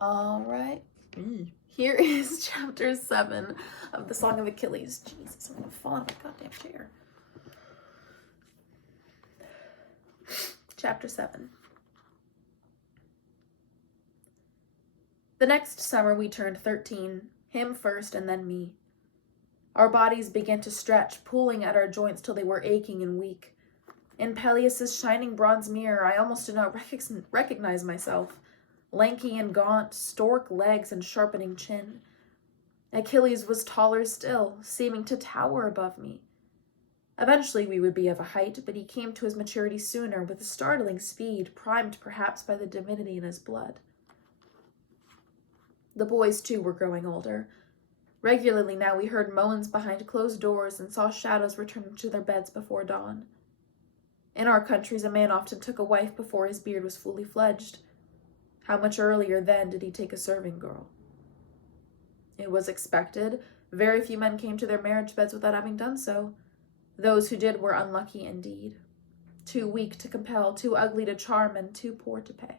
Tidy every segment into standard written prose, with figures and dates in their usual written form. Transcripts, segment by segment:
All right. Here is chapter 7 of the Song of Achilles. Jesus, I'm gonna fall out of my goddamn chair. Chapter 7. The next summer we turned 13, him first and then me. Our bodies began to stretch, pulling at our joints till they were aching and weak. In Peleus's shining bronze mirror, I almost did not recognize myself. Lanky and gaunt, stork legs and sharpening chin. Achilles was taller still, seeming to tower above me. Eventually we would be of a height, but he came to his maturity sooner, with a startling speed, primed perhaps by the divinity in his blood. The boys, too, were growing older. Regularly now we heard moans behind closed doors and saw shadows returning to their beds before dawn. In our countries, a man often took a wife before his beard was fully fledged. How much earlier then did he take a serving girl? It was expected. Very few men came to their marriage beds without having done so. Those who did were unlucky indeed. Too weak to compel, too ugly to charm, and too poor to pay.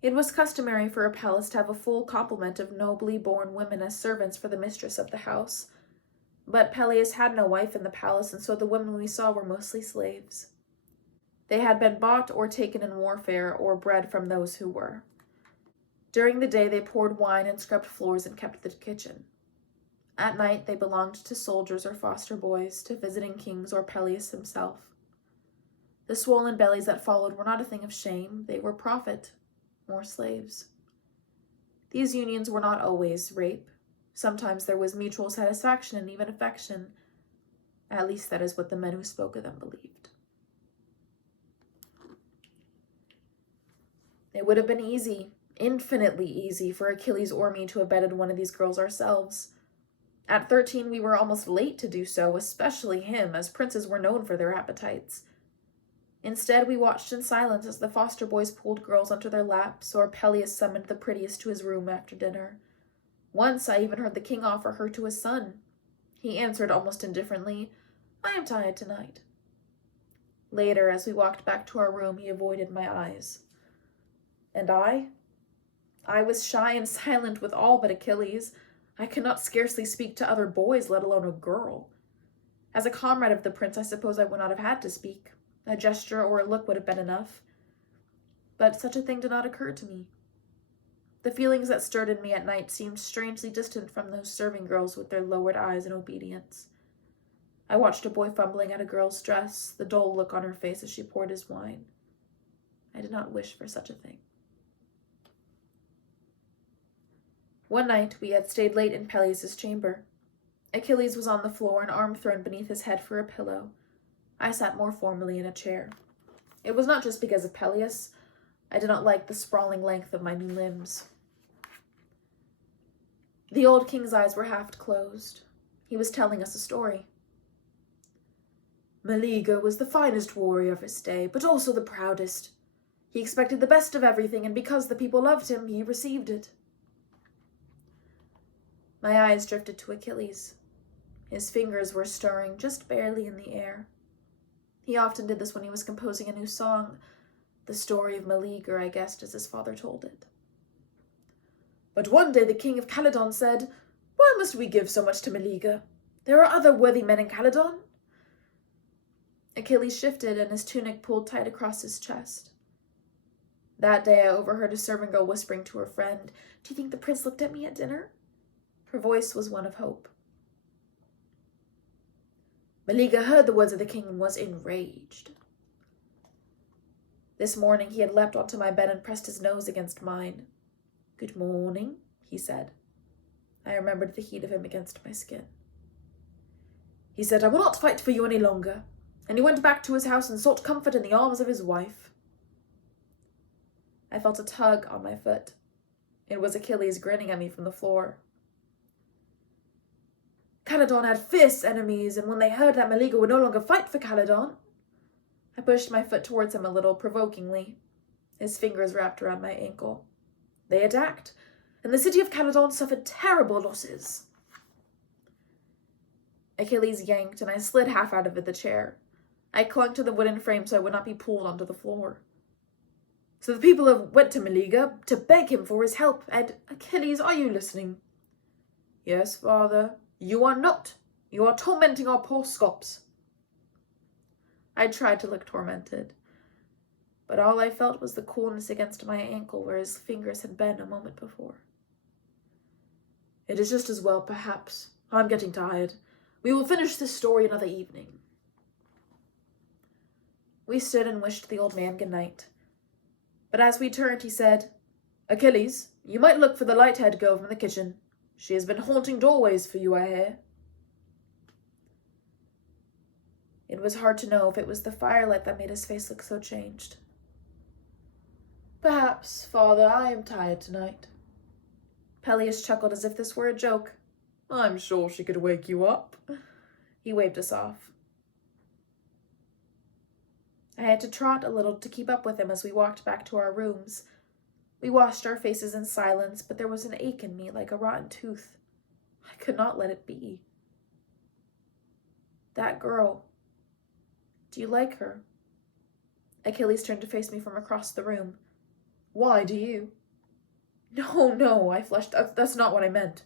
It was customary for a palace to have a full complement of nobly born women as servants for the mistress of the house. But Peleus had no wife in the palace, and so the women we saw were mostly slaves. They had been bought or taken in warfare, or bred from those who were. During the day they poured wine and scrubbed floors and kept the kitchen. At night they belonged to soldiers or foster boys, to visiting kings or Peleus himself. The swollen bellies that followed were not a thing of shame, they were profit, more slaves. These unions were not always rape. Sometimes there was mutual satisfaction and even affection. At least that is what the men who spoke of them believed. It would have been easy, infinitely easy, for Achilles or me to have bedded one of these girls ourselves. At 13, we were almost late to do so, especially him, as princes were known for their appetites. Instead, we watched in silence as the foster boys pulled girls onto their laps, or Peleus summoned the prettiest to his room after dinner. Once I even heard the king offer her to his son. He answered almost indifferently, "I am tired tonight." Later, as we walked back to our room, he avoided my eyes. And I was shy and silent with all but Achilles. I could not scarcely speak to other boys, let alone a girl. As a comrade of the prince, I suppose I would not have had to speak. A gesture or a look would have been enough. But such a thing did not occur to me. The feelings that stirred in me at night seemed strangely distant from those serving girls with their lowered eyes in obedience. I watched a boy fumbling at a girl's dress, the dull look on her face as she poured his wine. I did not wish for such a thing. One night we had stayed late in Peleus's chamber. Achilles was on the floor, an arm thrown beneath his head for a pillow. I sat more formally in a chair. It was not just because of Peleus. I did not like the sprawling length of my new limbs. The old king's eyes were half closed. He was telling us a story. Meleager was the finest warrior of his day, but also the proudest. He expected the best of everything, and because the people loved him, he received it. My eyes drifted to Achilles. His fingers were stirring just barely in the air. He often did this when he was composing a new song. The story of Meleager, I guessed, as his father told it. But one day the king of Calydon said, "Why must we give so much to Meleager? There are other worthy men in Calydon." Achilles shifted, and his tunic pulled tight across his chest. That day I overheard a servant girl whispering to her friend, "Do you think the prince looked at me at dinner?" Her voice was one of hope. Meleager heard the words of the king and was enraged. This morning he had leapt onto my bed and pressed his nose against mine. "Good morning," he said. I remembered the heat of him against my skin. He said, "I will not fight for you any longer," and he went back to his house and sought comfort in the arms of his wife. I felt a tug on my foot. It was Achilles grinning at me from the floor. Calydon had fierce enemies, and when they heard that Meleager would no longer fight for Calydon, I pushed my foot towards him a little, provokingly. His fingers wrapped around my ankle. They attacked, and the city of Calydon suffered terrible losses. Achilles yanked, and I slid half out of the chair. I clung to the wooden frame so I would not be pulled onto the floor. So the people have went to Meleager to beg him for his help, and Achilles, are you listening? Yes, father. You are not. You are tormenting our poor scops. I tried to look tormented, but all I felt was the coolness against my ankle where his fingers had been a moment before. It is just as well, perhaps. I'm getting tired. We will finish this story another evening. We stood and wished the old man good night. But as we turned, he said, Achilles, you might look for the light-haired girl from the kitchen. She has been haunting doorways for you, I hear. It was hard to know if it was the firelight that made his face look so changed. Perhaps, father, I am tired tonight. Peleus chuckled as if this were a joke. I'm sure she could wake you up. He waved us off. I had to trot a little to keep up with him as we walked back to our rooms. We washed our faces in silence, but there was an ache in me like a rotten tooth. I could not let it be. That girl. Do you like her? Achilles turned to face me from across the room. Why do you? No, I flushed. That's not what I meant.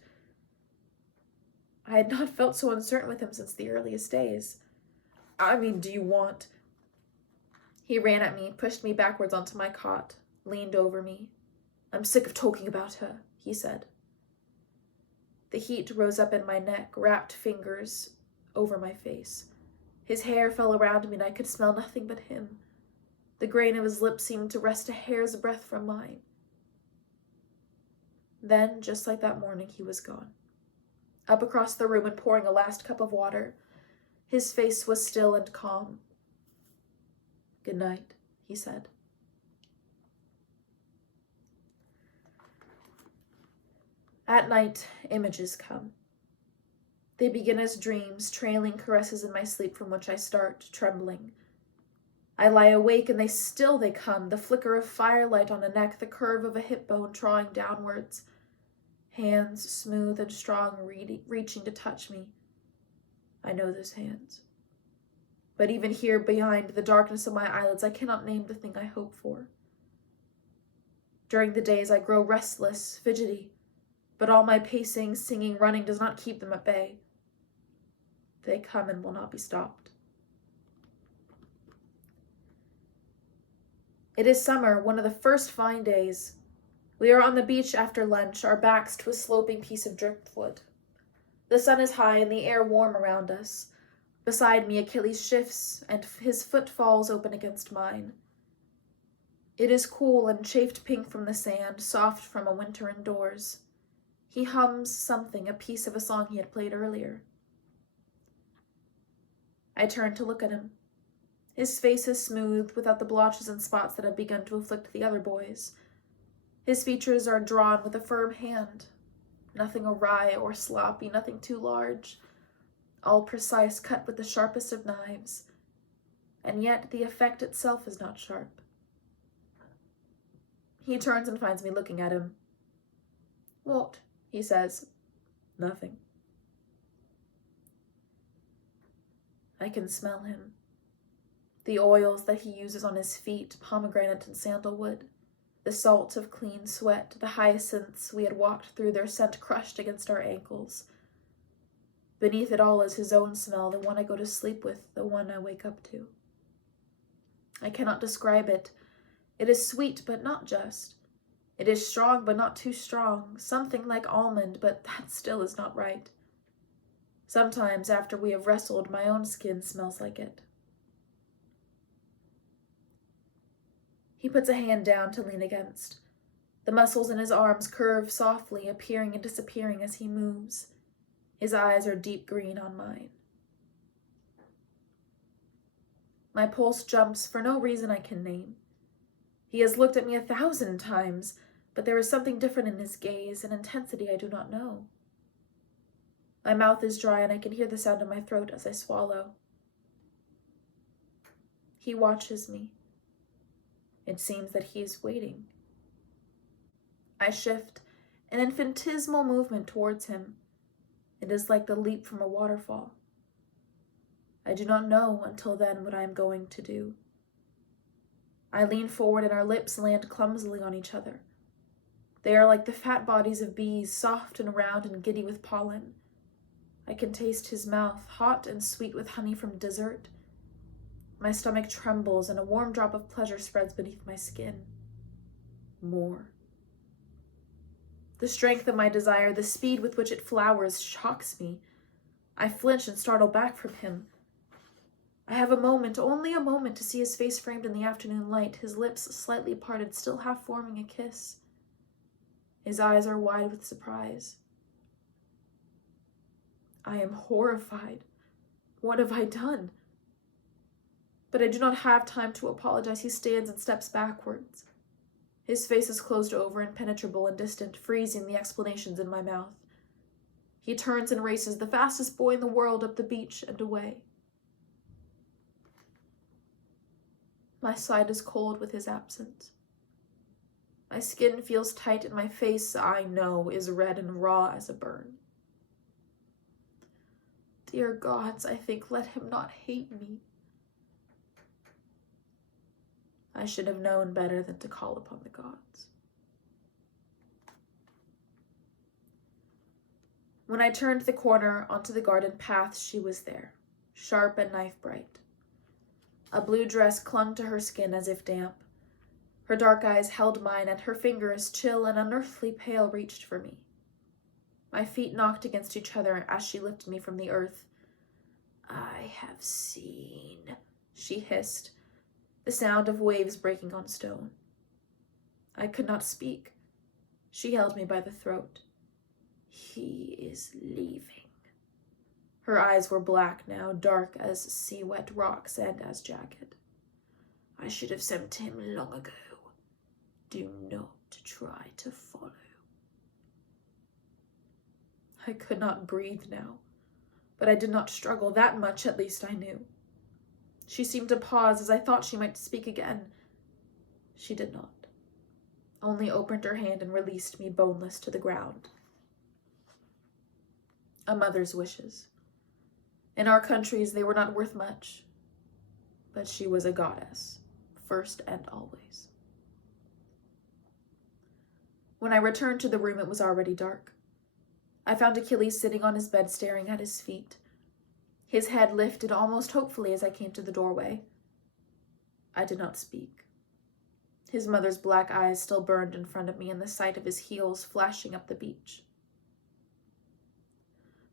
I had not felt so uncertain with him since the earliest days. I mean, do you want... He ran at me, pushed me backwards onto my cot, leaned over me. I'm sick of talking about her, he said. The heat rose up in my neck, wrapped fingers over my face. His hair fell around me and I could smell nothing but him. The grain of his lips seemed to rest a hair's breadth from mine. Then, just like that morning, he was gone. Up across the room and pouring a last cup of water. His face was still and calm. Good night, he said. At night, images come. They begin as dreams, trailing caresses in my sleep from which I start, trembling. I lie awake and they come, the flicker of firelight on a neck, the curve of a hip bone drawing downwards. Hands, smooth and strong, reaching to touch me. I know those hands. But even here, behind the darkness of my eyelids, I cannot name the thing I hope for. During the days, I grow restless, fidgety, but all my pacing, singing, running does not keep them at bay. They come and will not be stopped. It is summer, one of the first fine days. We are on the beach after lunch, our backs to a sloping piece of driftwood. The sun is high and the air warm around us. Beside me, Achilles shifts, and his foot falls open against mine. It is cool and chafed pink from the sand, soft from a winter indoors. He hums something, a piece of a song he had played earlier. I turn to look at him. His face is smooth, without the blotches and spots that have begun to afflict the other boys. His features are drawn with a firm hand. Nothing awry or sloppy, nothing too large. All precise, cut with the sharpest of knives. And yet the effect itself is not sharp. He turns and finds me looking at him. What? He says. Nothing. I can smell him. The oils that he uses on his feet, pomegranate and sandalwood. The salt of clean sweat, the hyacinths we had walked through, their scent crushed against our ankles. Beneath it all is his own smell, the one I go to sleep with, the one I wake up to. I cannot describe it. It is sweet, but not just. It is strong, but not too strong. Something like almond, but that still is not right. Sometimes, after we have wrestled, my own skin smells like it. He puts a hand down to lean against. The muscles in his arms curve softly, appearing and disappearing as he moves. His eyes are deep green on mine. My pulse jumps for no reason I can name. He has looked at me 1,000 times, but there is something different in his gaze, an intensity I do not know. My mouth is dry and I can hear the sound in my throat as I swallow. He watches me. It seems that he is waiting. I shift, an infinitesimal movement towards him. It is like the leap from a waterfall. I do not know until then what I am going to do. I lean forward and our lips land clumsily on each other. They are like the fat bodies of bees, soft and round and giddy with pollen. I can taste his mouth, hot and sweet with honey from dessert. My stomach trembles and a warm drop of pleasure spreads beneath my skin. More. The strength of my desire, the speed with which it flowers, shocks me. I flinch and startle back from him. I have a moment, only a moment, to see his face framed in the afternoon light, his lips slightly parted, still half forming a kiss. His eyes are wide with surprise. I am horrified. What have I done? But I do not have time to apologize. He stands and steps backwards. His face is closed over, impenetrable and distant, freezing the explanations in my mouth. He turns and races, the fastest boy in the world, up the beach and away. My side is cold with his absence. My skin feels tight and my face, I know, is red and raw as a burn. Dear gods, I think, let him not hate me. I should have known better than to call upon the gods. When I turned the corner onto the garden path, she was there, sharp and knife-bright. A blue dress clung to her skin as if damp. Her dark eyes held mine, and her fingers, chill and unearthly pale, reached for me. My feet knocked against each other as she lifted me from the earth. I have seen, she hissed, the sound of waves breaking on stone. I could not speak. She held me by the throat. He is leaving. Her eyes were black now, dark as sea-wet rocks and as jagged. I should have sent him long ago. Do not try to follow. I could not breathe now, but I did not struggle. That much at least I knew. She seemed to pause as I thought she might speak again. She did not, only opened her hand and released me boneless to the ground. A mother's wishes. In our countries, they were not worth much, but she was a goddess, first and always. When I returned to the room, it was already dark. I found Achilles sitting on his bed, staring at his feet. His head lifted almost hopefully as I came to the doorway. I did not speak. His mother's black eyes still burned in front of me, and the sight of his heels flashing up the beach.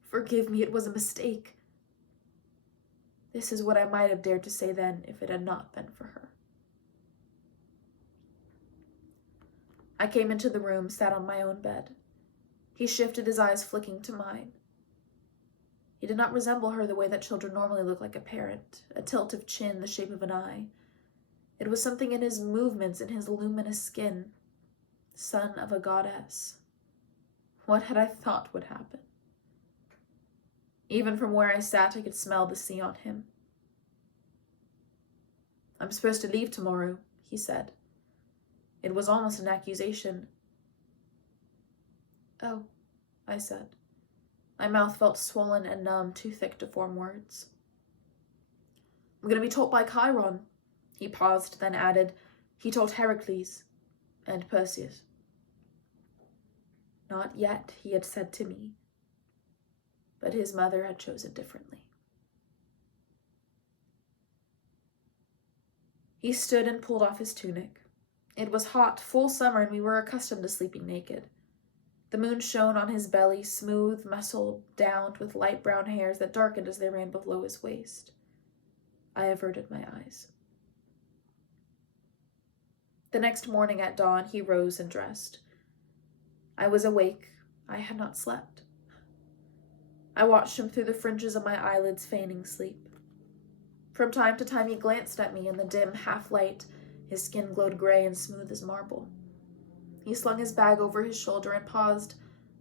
Forgive me, it was a mistake. This is what I might have dared to say then if it had not been for her. I came into the room, sat on my own bed. He shifted, his eyes flicking to mine. He did not resemble her the way that children normally look like a parent, a tilt of chin, the shape of an eye. It was something in his movements, in his luminous skin. Son of a goddess. What had I thought would happen? Even from where I sat, I could smell the sea on him. I'm supposed to leave tomorrow, he said. It was almost an accusation. Oh, I said. My mouth felt swollen and numb, too thick to form words. I'm going to be told by Chiron. He paused, then added, he told Heracles and Perseus. Not yet, he had said to me. But his mother had chosen differently. He stood and pulled off his tunic. It was hot, full summer, and we were accustomed to sleeping naked. The moon shone on his belly, smooth, muscled, downed, with light brown hairs that darkened as they ran below his waist. I averted my eyes. The next morning at dawn, he rose and dressed. I was awake. I had not slept. I watched him through the fringes of my eyelids, feigning sleep. From time to time, he glanced at me in the dim half-light. His skin glowed gray and smooth as marble. He slung his bag over his shoulder and paused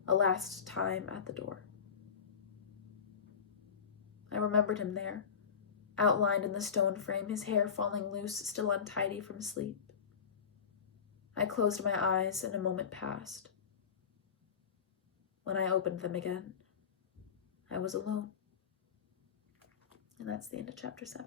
a last time at the door. I remembered him there, outlined in the stone frame, his hair falling loose, still untidy from sleep. I closed my eyes, and a moment passed. When I opened them again, I was alone. And that's the end of chapter 7.